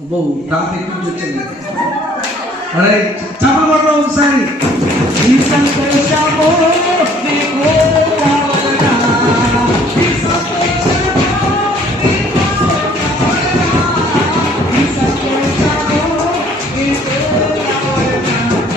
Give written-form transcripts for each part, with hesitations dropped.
అబ్బో టాపిక్ నుంచి వచ్చింది. రైట్, చెప్పబడ్డా ఒకసారి. ఈ సంతోషము నీకు కావాలనా, ఈ సంతోషము నీకు కావాలనా, ఈ సంతోషము నీకు కావాలనా, యేసు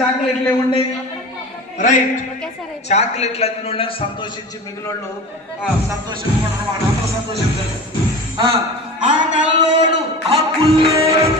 చాక్లెట్లు ఏముండే. రైట్, చాక్లెట్లు అన్ని సంతోషించి మిగిలిన సంతోషంగా అందరూ సంతోషించారు. ఆ నల్లోడు ఆ పుల్లోడు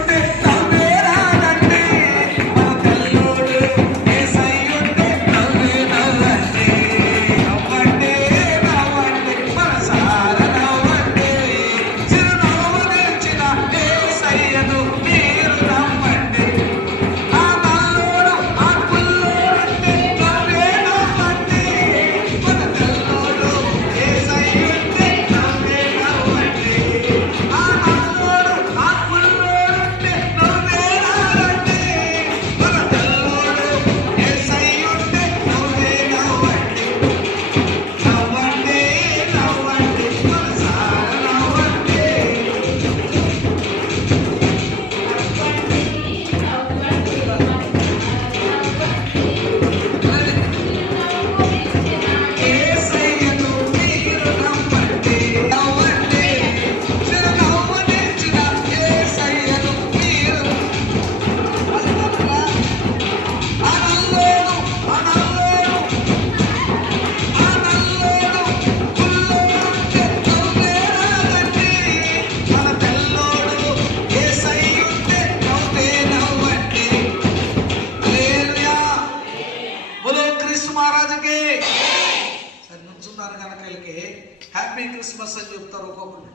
హ్యాపీ క్రిస్మస్ అని చెప్తారు ఒక్కొక్కరు.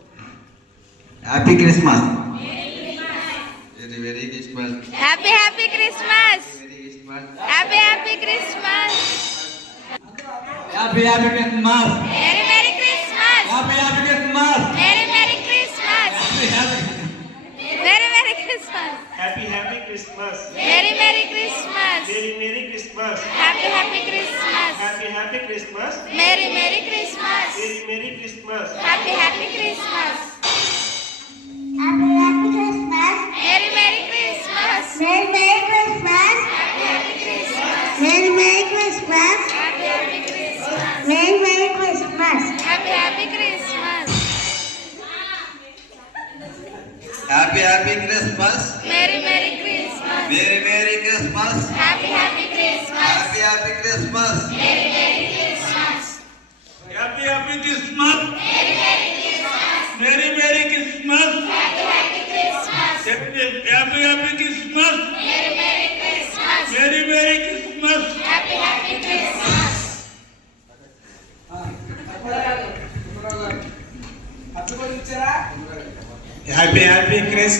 Happy Christmas, very very Christmas, happy happy Christmas, happy happy Christmas, happy happy Christmas, merry merry Christmas, happy happy Christmas, merry merry Christmas, merry merry Christmas, happy happy Christmas, merry merry Christmas, merry merry Christmas, happy happy Christmas, happy happy Christmas, merry merry Christmas, merry merry Christmas, happy happy Christmas, Happy Happy Christmas. Merry merry Christmas, Merry Merry Christmas. Happy happy Christmas, Merry Merry Christmas. Happy happy Christmas, Merry Merry Christmas. Happy happy Christmas, happy happy Christmas, merry merry Christmas, merry merry Christmas, happy happy Christmas, happy happy Christmas, merry merry Christmas, happy happy Christmas, merry merry Christmas, merry merry Christmas, happy happy Christmas, happy happy Christmas, merry merry Christmas, merry merry Christmas, happy happy Christmas, happy happy Christmas,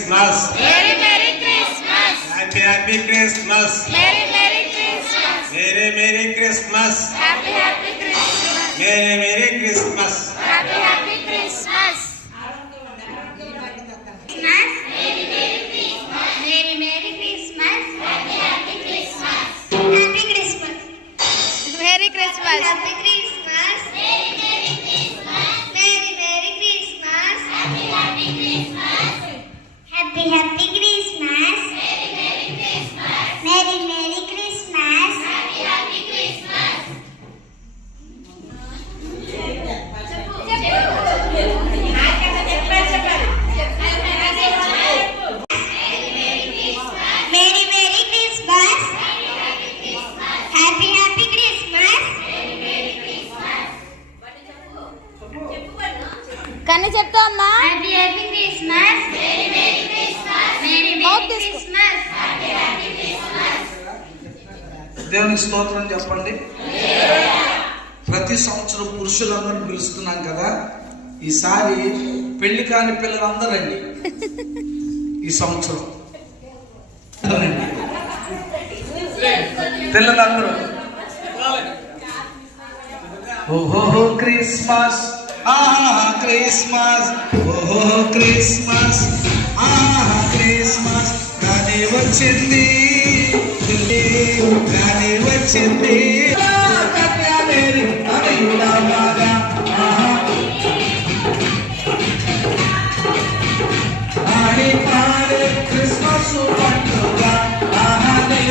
merry merry Christmas, happy happy Christmas, merry merry Christmas, merry merry Christmas, happy happy Christmas, merry merry Christmas, happy happy Christmas, Merry Merry Christmas. Happy Happy Christmas. Happy Christmas. Merry Christmas, Happy Christmas. Merry Merry Christmas. Merry Merry Christmas. Happy Happy Christmas. Happy Happy Christmas. Merry Merry Christmas. Merry Merry Christmas. Happy Happy Christmas. Merry Merry Christmas. Happy Happy Christmas. కన్ను చెప్తా అమ్మా. Happy Happy Christmas. Merry Merry Christmas. Merry Mouth Merry తీసుకో. Christmas. Happy Happy Christmas. దేవునికి స్తోత్రం చెప్పండి. ప్రతి సంవత్సరం పురుషులందరిని పిలుస్తున్నాం కదా, ఈసారి పెళ్లి కాని పిల్లలందరూ రండి ఈ సంవత్సరం. రండి. పిల్లలందరూ ఓహో క్రిస్మస్, ఆహా క్రిస్మస్, ఓహో క్రిస్మస్, ఆహా క్రిస్మస్ రానే వచ్చింది, రానే వచ్చింది. కన్యామేరీ అమయుడా బాగా, ఆహా ఆడి పాడే క్రిస్మస్ పండుగ, ఆహానే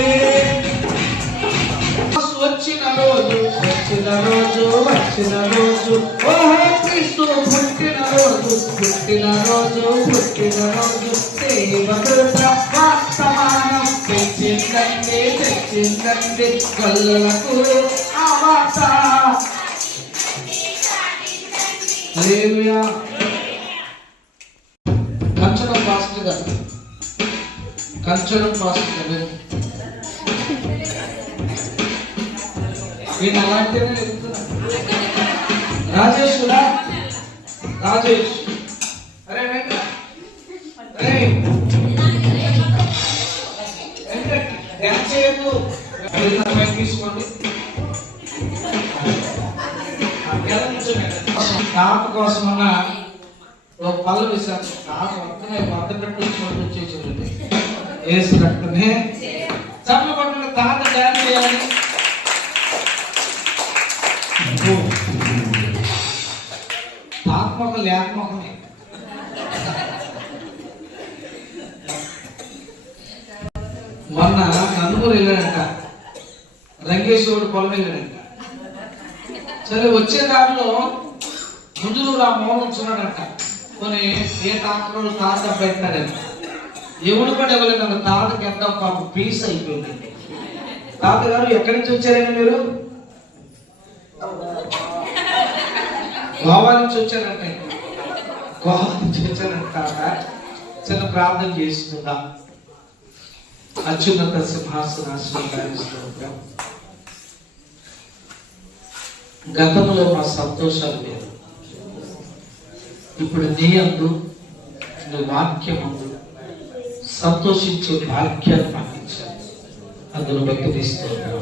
వచ్చిన రోజు, వచ్చిన రోజు, వచ్చిన రోజు, ఓహో క్రీస్తు పుట్టిన రోజు, పుట్టిన రోజు, పుట్టిన రోజు. దేవకృప వర్తమానం తెచ్చిందండి, తెచ్చిందండి కళ్ళకు ఆ వార్త. హల్లెలూయా. కంచనం పాస్టర్ గారు, కంచనం పాస్టర్ గారు నేను అలాంటినే చెప్తున్నా. రాజేష్ కూడా, రాజేష్ అరే వెంక, అరే డ్యాన్స్ చేయకు, తీసుకోండి. తాత కోసమన్నా ఒక పళ్ళు వేశారు. తాత వద్దనే వద్ద కట్టుకుని వచ్చేసింది వేసి కట్టుకుని చప్పలు కొట్టుకుని తాత డ్యాన్స్ చేయాలి. ఆత్మక లేత్మకమే. మొన్న నందమూరు వెళ్ళాడంట, రంగేశ్వరుడు పొలం వెళ్ళాడంట. సరే వచ్చే దారిలో ముందు ఆ మౌనం ఉంచున్నాడంట. కొన్ని ఏ తాతలు తాత పెట్టాడంట. ఎవడు పడి ఇవ్వలేదు తాతకి ఎంత పాప పీస్ అయిపోయిందండి. తాతగారు ఎక్కడి నుంచి వచ్చారండి మీరు? గోవా నుంచి వచ్చారంటే, గోవా నుంచి వచ్చారంట. చిన్న ప్రార్థన చేసుకుందా. అత్యున్నత సింహాసనాశ్వరం. గతంలో మా సంతోషాలు లేదు, ఇప్పుడు నీ అందు, నీ వాక్యం అందు సంతోషించే భాగ్యాన్ని పంపించాను. అందులో వ్యక్తిస్తున్నాను.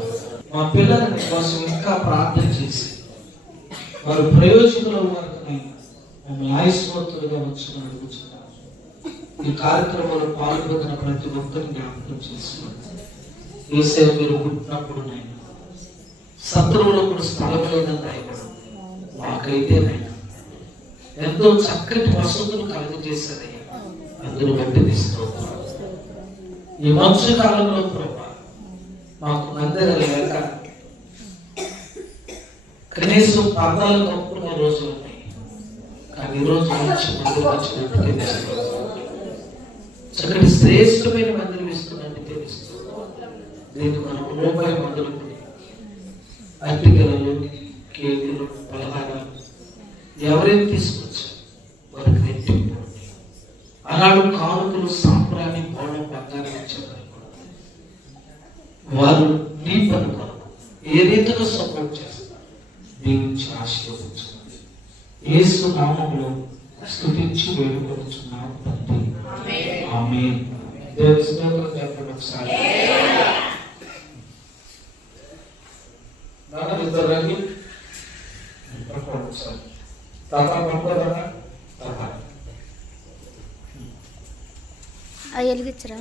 మా పిల్లల కోసం ఇంకా ప్రార్థన చేసి వారు ప్రయోజకుల వరకు మమ్మల్ని ఆయుష్మంతులుగా వచ్చి అడుగుతున్నాను. ఈ కార్యక్రమంలో పాల్గొన్న ప్రతి ఒక్కరిని జ్ఞాపకం చేసుకోండి. ఏసే మీరు పుట్టినప్పుడు నేను శత్రువులో కూడా స్థలం లేదని మాకైతే నైనా ఎంతో చక్కటి వసతులు కలుగజేశారయ్యా. అందులో వ్యక్తిస్తూ ఈ మధ్య కాలంలో ప్రభా మాకు మందిర లేక కనీసం పర్దాలు కప్పుకునే రోజులు ఉన్నాయి. కానీ ఈ రోజు నుంచి మందిరం చక్కటి శ్రేష్టమైన మందిరం ఇస్తున్నట్టు తెలుస్తూ దీనికి మనకు రూపాయి మొదలుకొని అట్టికలు, కేకులు, పలహారాలు ఎవరైనా తీసుకొచ్చి వారికి రెట్టింపు. అలాంటి కానుకలు, సాంప్రాన్ని, బోళం, బంగారం ఇచ్చేవారు. వారు నీ పని కొరకు ఏ రీతిలో సపోర్ట్ చేస్తారు దీవించి ఆశీర్వదించుకోండి. యేసు నామములో స్తుతించి వేడుకొనుచున్నాము తండ్రి. ఆమేన్. దేవుని స్తోత్రం చెప్పండి ఒకసారి. ఇద్దరు రండి ఒకసారి. తాత పంపరా తాత వెలిగించరా?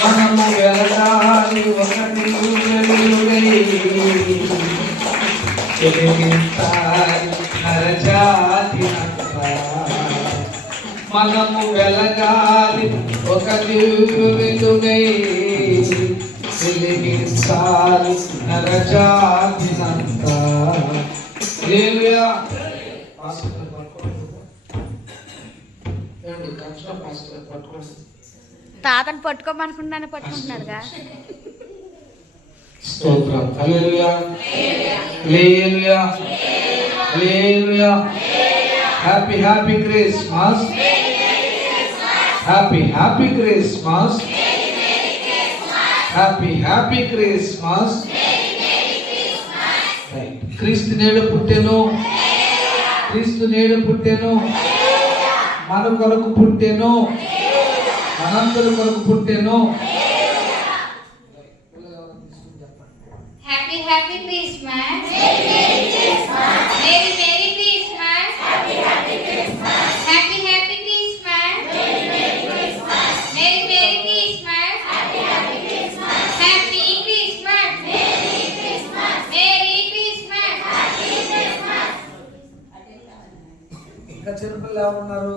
మనము వెళ్ళాలి ఒకటి నరజాతి, మనము వెలగాలి ఒక వెలుగై వెలిగించాలి నరజాతినంతా. హల్లెలూయా. తాతను పట్టుకోమనుకున్నాను, పట్టుకుంటున్నారుగా. స్తోత్రం. హల్లెలూయా. హల్లెలూయా. హల్లెలూయా. Happy happy Christmas. Happy happy Christmas. Happy happy Christmas. క్రీస్తు నేడు పుట్టెను, క్రీస్తు నేడు పుట్టెను, మన కొరకు పుట్టెను, మనందరి కొరకు పుట్టెను. Happy Happy Christmas. Merry Christmas. Merry Merry Christmas. Happy Happy Christmas. Happy Happy Christmas. Merry Merry Christmas. Merry Merry Christmas. Happy Happy Christmas. Happy Christmas. Merry Christmas. Merry Christmas. Happy Christmas. ఇంకా చిన్నపిల్లలు ఎవరు ఉన్నారు?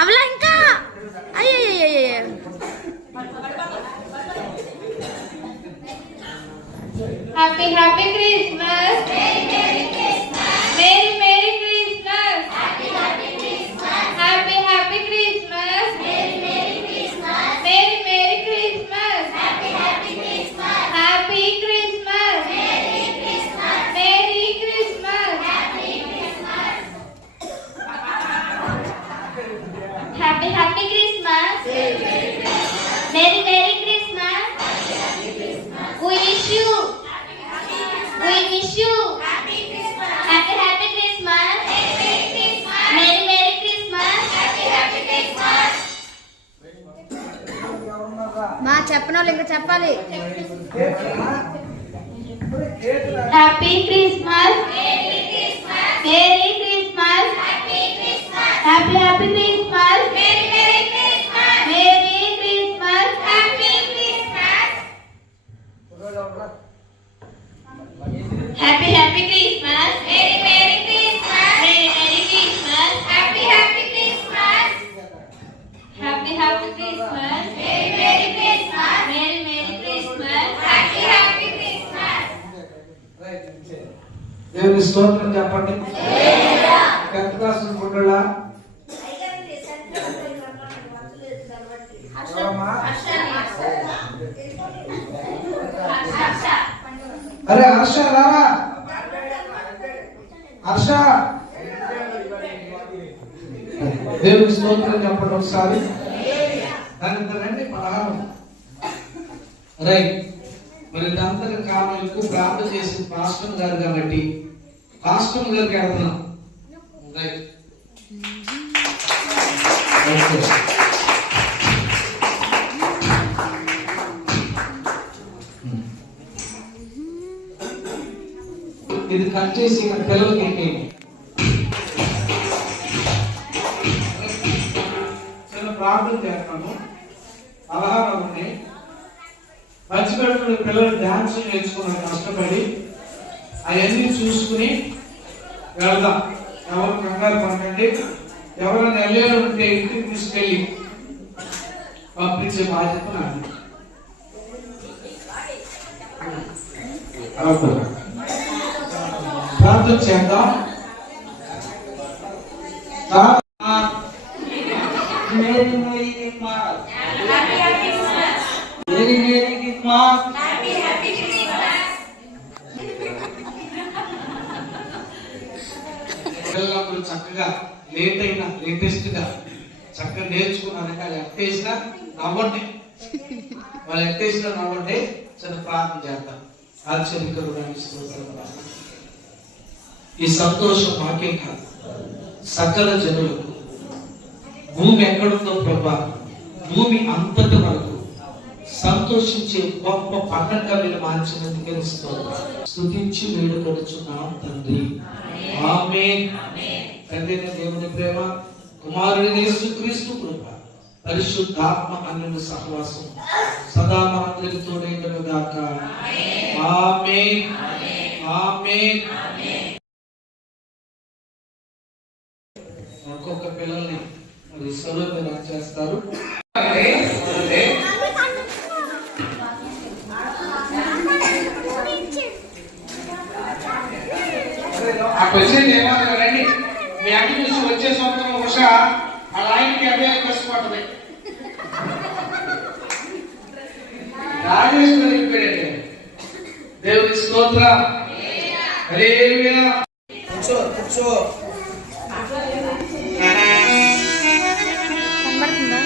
అవలా ఇంకా అయ్యో Happy Happy Christmas. Merry Merry Christmas. Merry Merry Christmas. Happy Happy Christmas. Happy Happy Christmas. Merry Merry Christmas. Merry Merry Christmas. Happy Happy Christmas. Happy Christmas. Merry Christmas. Merry Christmas. Happy Christmas. Happy Happy Christmas. Merry Merry Christmas. We wish you. We wish you. Happy Christmas. Happy Happy Christmas. Merry Christmas. Merry Merry Christmas. Happy Happy Christmas. మా చెప్పనోళ్ళు ఇంకా చెప్పాలి. Happy Christmas. Merry Christmas. Merry Christmas. Happy Christmas. Happy Happy Christmas. Merry Merry Christmas. Merry Christmas. Happy Christmas. Happy Happy Christmas. Merry Merry Christmas. Merry Merry Christmas. Happy Happy Christmas. Happy Happy Christmas. Merry Merry Christmas. Merry Merry Christmas. Happy Happy Christmas. దేవుని స్తోత్రం చెప్పండి. Tenth class పుట్టడా అరే హర్ష రారా, హర్ష దేవుని స్తోత్రం చెప్పండి ఒకసారి. దాని రండి పదహారం. రైట్, మరి దాంతకు కారణం ఎక్కువ ప్రార్థన చేసిన పాస్టర్ గారు కాబట్టి పాస్టర్ గారికి వెళ్తున్నాం. Right, okay. ఇది కట్ చేసి మన పిల్లలకి ఎక్కేయండి. చిన్న ప్రార్థన చేస్తాను. పదహారు మర్చిపెట్టుకుని పిల్లలు డాన్స్ నేర్చుకున్నారు కష్టపడి. అవన్నీ చూసుకుని వెళ్దాం. ఎవరు కంగారు పడకండి. ఎవరైనా వెళ్ళేది ఉంటే ఇంటికి తీసుకెళ్ళి పంపించే బాధ్యత నాది. ప్రార్థన చేద్దాం. Merry Merry Christmas. Merry Merry Christmas. Happy Happy Christmas. పిల్లలందరూ చక్కగా లేటెస్ట్ గా చక్కగా నేర్చుకున్నారు. వాళ్ళు ఎట్టేసినా నవ్వండి, వాళ్ళు ఎట్టేసినా నవ్వండి. చిన్న ప్రార్థన చేద్దాం. ఆశ్చర్యకరుడు ఈ సంతోషం మాకే కాదు, సకల జనులకు. భూమి ఎక్కడుందో ప్రభా, భూమి అంతటి వరకు సంతోషించే గొప్ప పండగగా మీరు మార్చినందుకే స్తుతించి వేడుకొనుచున్నాం తండ్రి. ఆమేన్. తండ్రి దేవుని ప్రేమ, కుమారుని యేసుక్రీస్తు కృప, పరిశుద్ధాత్మ అన్యుని సహవాసం సదా మనందరికి తోడైండును గాక. ఆమేన్. ఆమేన్. ఒక్కొక్క పిల్లల్ని మరి సర్వే చేస్తారు. ఆ క్వశ్చన్ ఏమన్నా రండి. మీ అన్ని చూసి వచ్చే సంవత్సరం బహుశా ఆ ఆయనకి అవే కష్టపడుతుంది. రాజేశ్వరి వెళ్ళిపోయాడు. దేవుని స్తోత్రం. హల్లెలూయా. కూర్చో కూర్చో. కనబడుతుందా?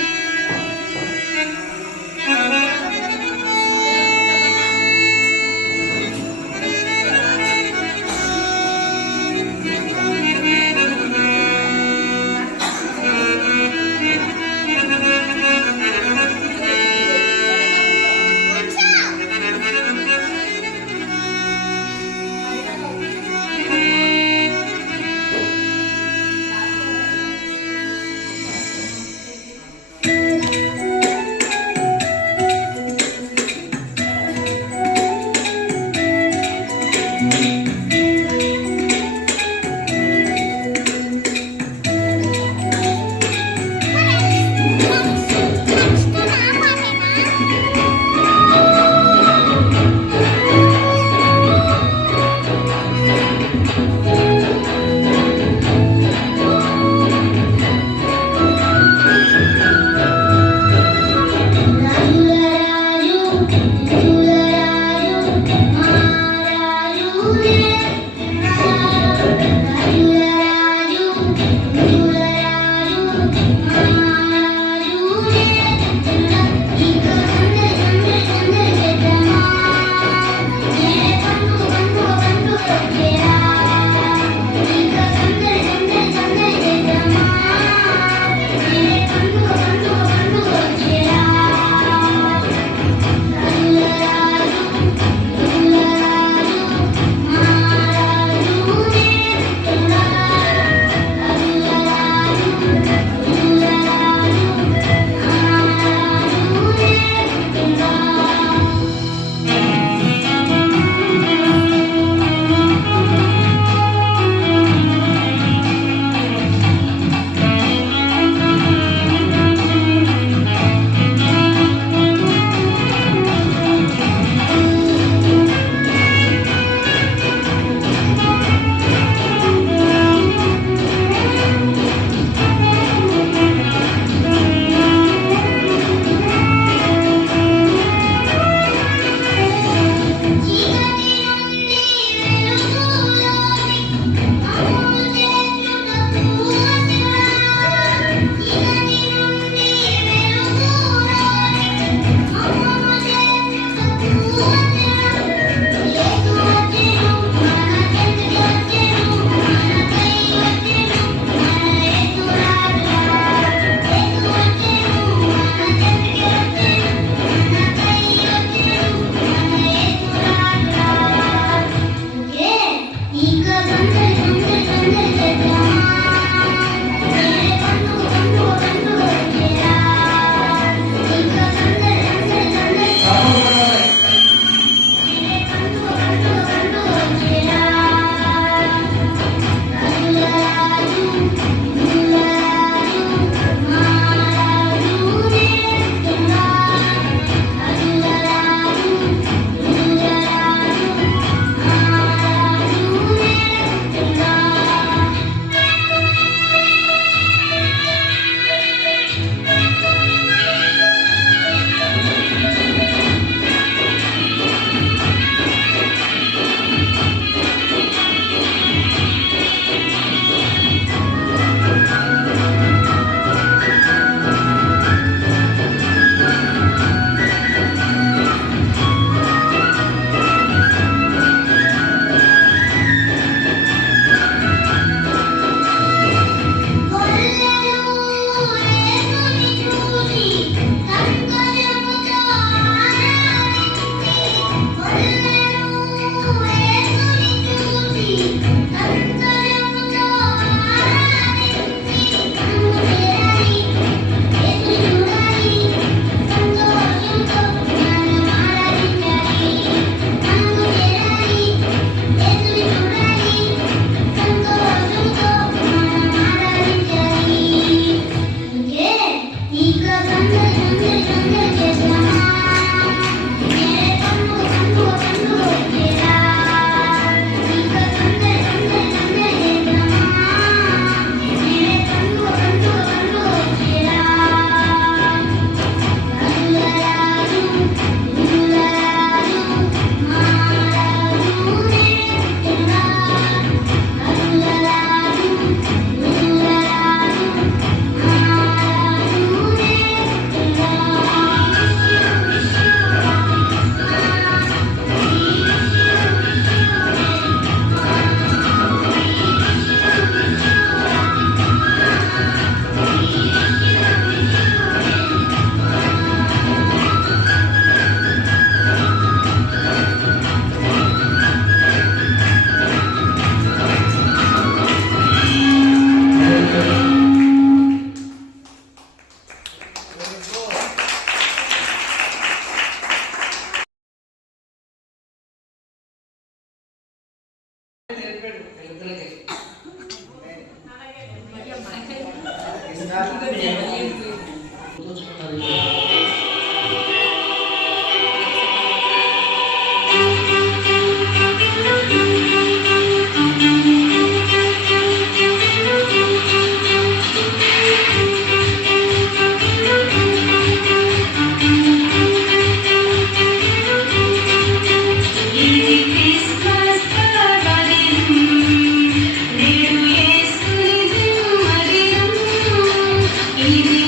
ఇది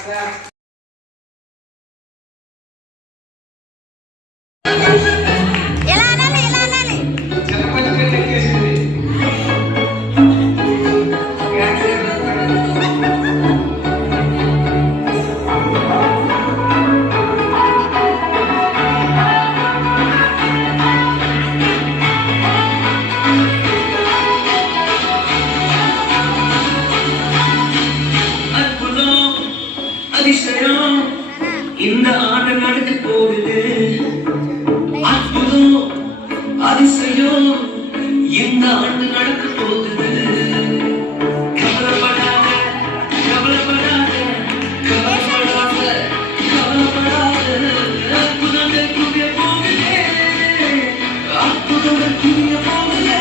ఎలా అనాలి ఎలా అనాలి చిన్నపల్లికి ఎక్కేసింది. அற்புதம் அதிசயம் இந்த ஆண்டு நடக்க போகுது. அற்புதம் அதிசயம் இந்த ஆண்டு நடக்க போகுது. கவலைப்படாத கவலைப்படாத கவலைப்படாத கவலைப்படாத. அற்புதங்கள் புரிய போகுது. அற்புதங்கள் புரிய போகுது.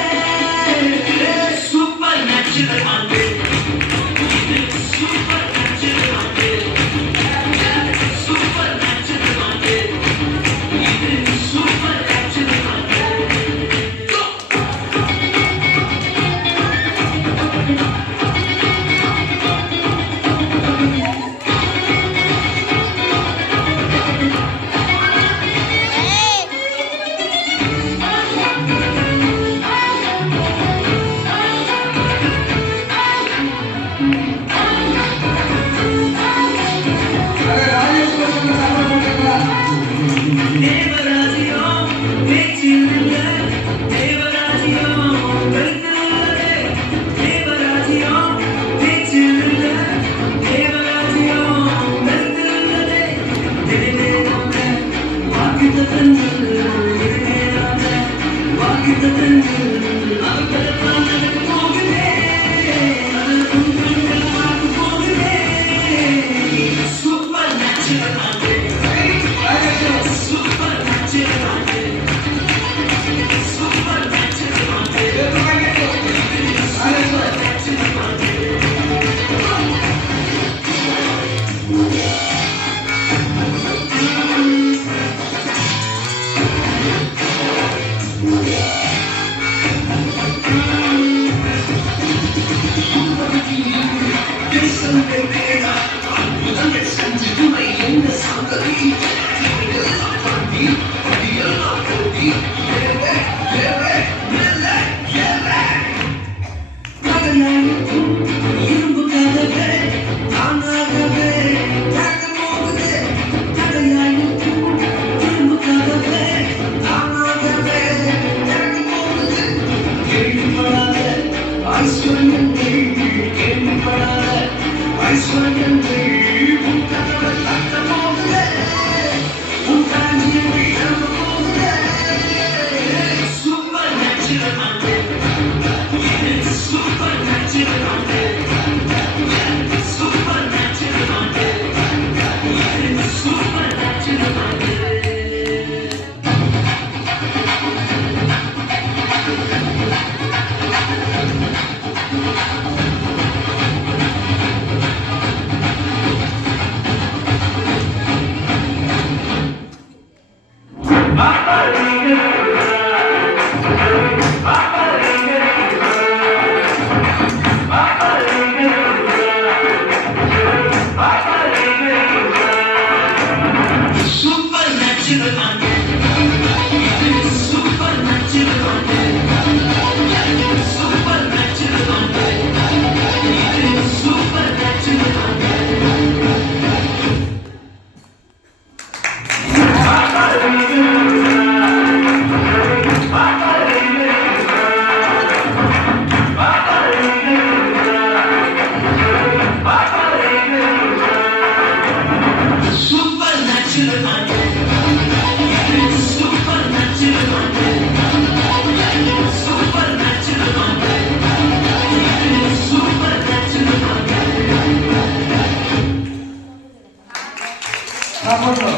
சூப்பர் நேச்சுரல் ஆண்டு. சூப்பர் நேச்சுரல் ஆண்டு. சூப்பர் நேச்சுரல் ஆண்டு. இது சூப்பர் நேச்சுரல் ஆண்டு. అరే రాజేష్ కోసం సంబరపడ్డా. தேவராஜ்யம் பேச்சில்ல. தேவராஜ்யம் கருத்தில்லை. தேவராஜ்யம் பேச்சில்ல. தேவராஜ்யம் கருத்தில்லை. தேவேராஜ வாக்குத்தத்தங்கள். தேவேராஜ வாக்குத்தத்தங்கள். அவர்களெல்லாம் நடக்க போகுதே. அது உங்கள் பார்க்க போகுதே. சூப்பர் நேச்சுரல் ஆண்டு. சூப்பர் நேச்சுரல் ஆண்டு. சூப்பர் நேச்சுரல் ஆண்டு. சூப்பர் நேச்சுரல் ஆண்டு. இரும்பு கதவே தானாகவே திறக்க போகுது. தடையாயிருக்கும் இரும்பு கதவே தானாகவே திறக்க போகுது. கேள்விப்படாத ஐஸ்வர்யங்கள். கேள்விப்படாத ஐஸ்வர்யங்கள். உன் கதவை தட்ட போகுது. உன் காஞ்சியை இழக்க போகுது. சூப்பர் நேச்சுரல் ஆண்டு. Super natural ஆண்டு. Super natural ஆண்டு. Super natural ஆண்டு. Super natural ஆண்டு. Super natural ஆண்டு. Super natural ஆண்டு. Super natural ஆண்டு. Super natural ஆண்டு. Super natural ஆண்டு. Super natural ஆண்டு. Super natural ஆண்டு. చప్పట్లు.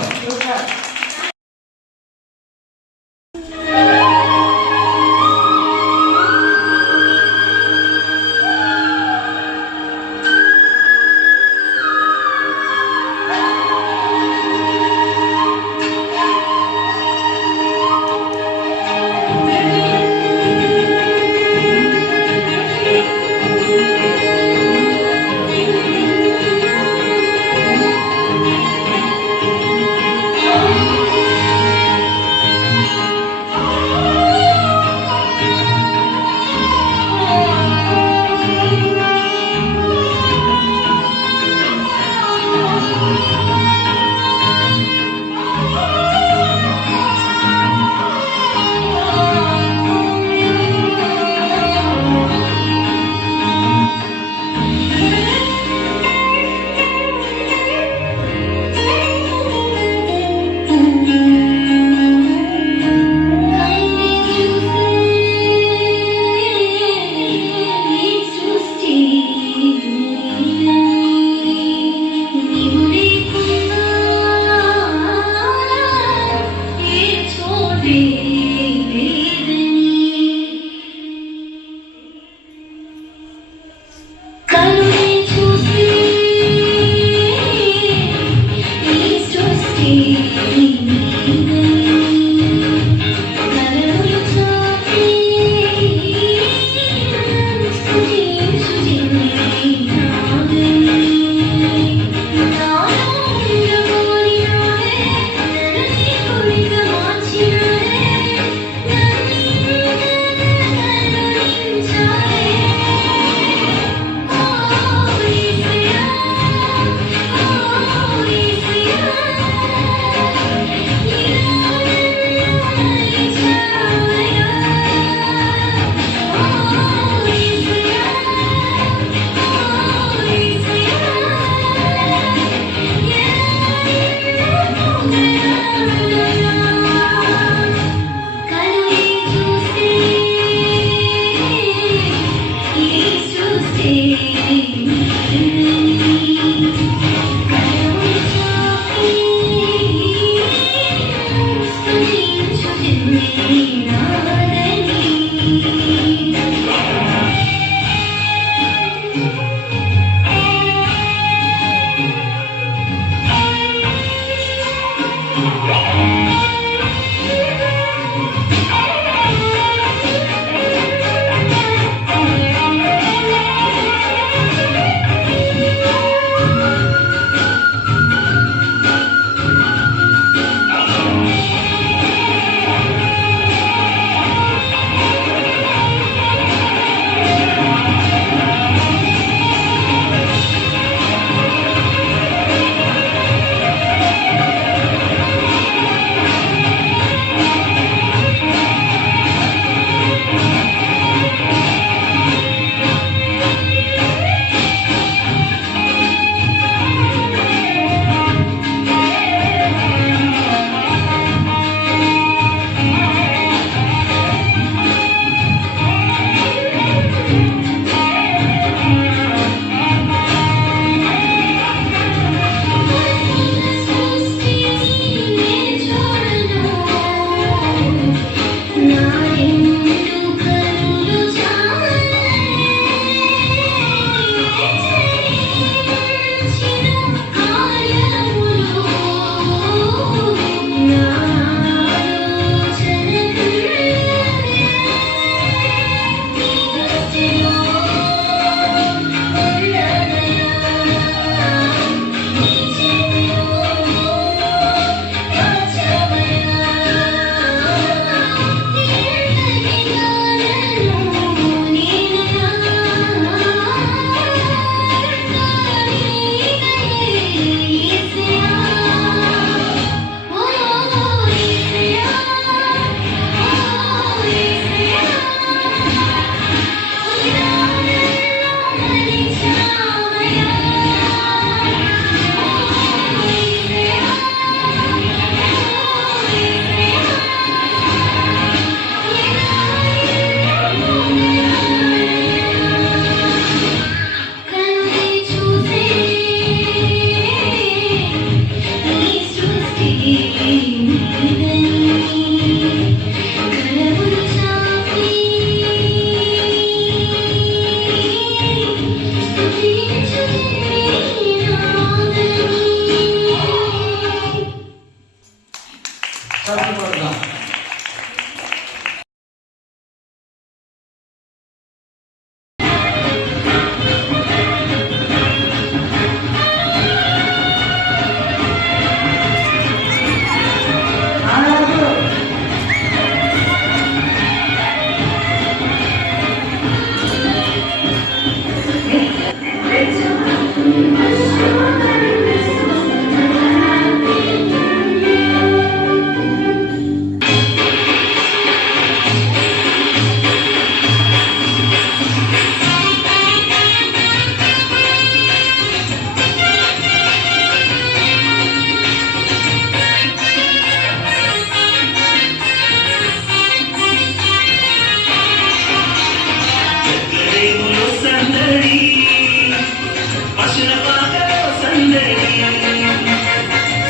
పశుల పాకలో సందడి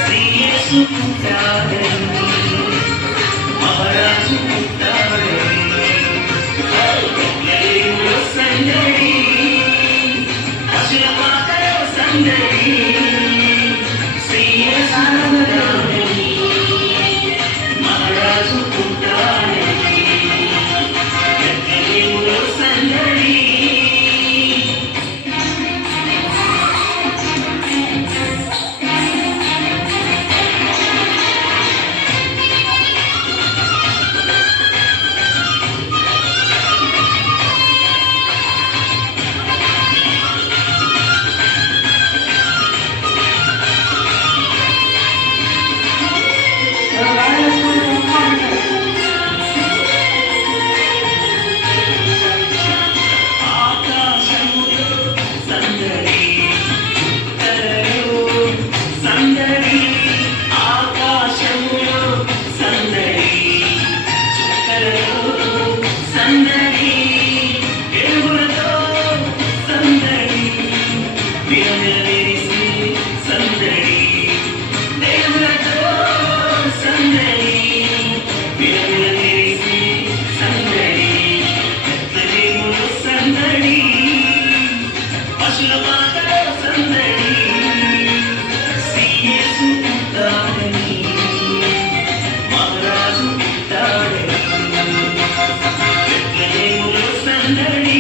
శ్రీయేసు పుట్టాడని మహారాజు పుట్టాడని బెత్లెహేములో సందడి పశుల పాకలో సందడి శ్రీయేసు పుట్టాడని మహారాజు పుట్టాడని బెత్లెహేములో సందడి ఆకాశములో సందడి ఉత్తరలో సందడి ఆకాశములో సందడి చుక్కలలో సందడి వెలుగులతో సందడి విరవిరసి సందడి వెలుగులతో సందడి విరవిరసి సందడి బెత్లెహేములో సందడి పశుల పాకలో సందడి శ్రీయేసు పుట్టాడని మహారాజు పుట్టాడని బెత్లెహేములో సందడి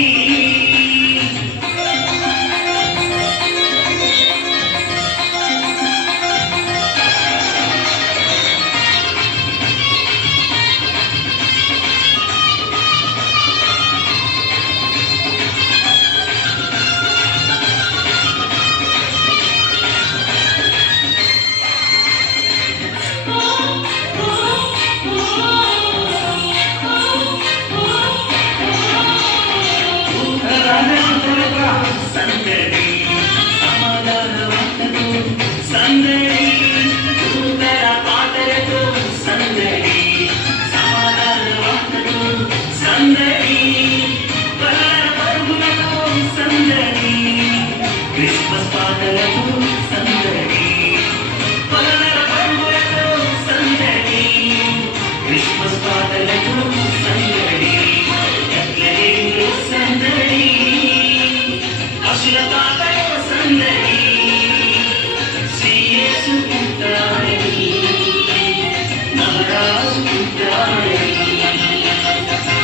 సందడి సమాధాన వార్తతో సందడి దూతల పాటలతో సందడి సమాధాన వార్తతో సందడి పల్లెల పరుగులతో సందడి క్రిస్మస్ పాటలతో సందడి పల్లెల పరుగులతో సందడి క్రిస్మస్ పాటలతో సందడి బెత్లెహేములో సందడి పశుల పాకలో సందడి శ్రీయేసు పుట్టాడని మహారాజు పుట్టాడని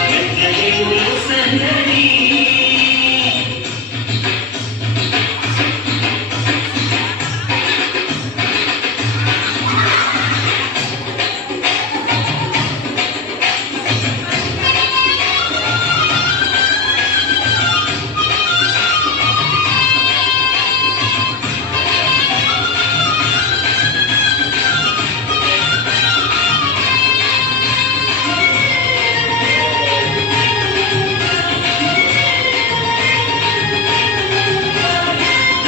బెత్లెహేములో సందడి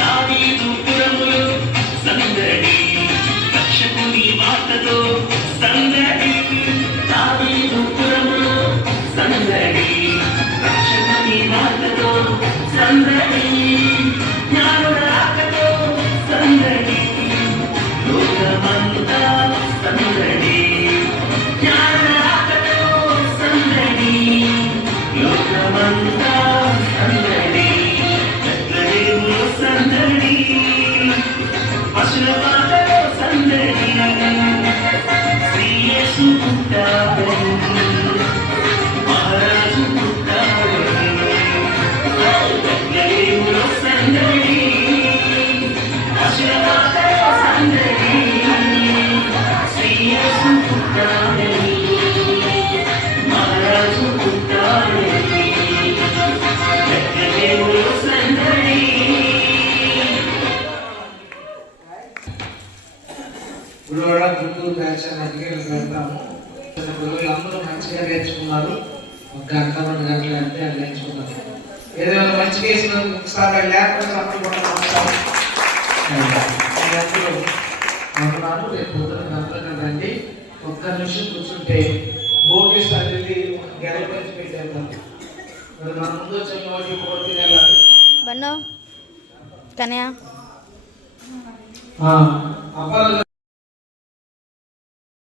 దావీదు పురములో సందడి రక్షకుని వార్తతో సందడి దావీదు పురములో సందడి రక్షకుని వార్తతో సందడి జ్ఞానుల రాకతో సందడి లోకమంతా సందడి జ్ఞానుల రాకతో సందడి లోకమంతా సందడి బెత్లెహేములో సందడి పశుల పాకలో సందడి శ్రీయేసు పుట్టాడని మహారాజు పుట్టాడని బెత్లెహేములో సందడి పశుల పాకలో సందడి శ్రీయేసు పుట్టాడని మహారాజు పుట్టాడని బెత్లెహేములో సందడి గురువాడ గుంటూరు బ్యాచ్ అని వెళ్తాము. గురువులందరూ మంచిగా నేర్చుకున్నారు. 1 గంట 2 గంటలు అంటే అది నేర్చుకున్నారు. ఏదైనా మంచి కేసులు ఒకసారి లేకపోతే అనుకున్నాను. రేపు పొద్దున గంటలకు రండి. 1 నిమిషం కూర్చుంటే బోర్డు సర్దిది గెలపరిచి పెట్టేద్దాం. మరి మన ముందు వచ్చిన వాటి పోటీ వెళ్ళాలి. కన్యా అప్పారావు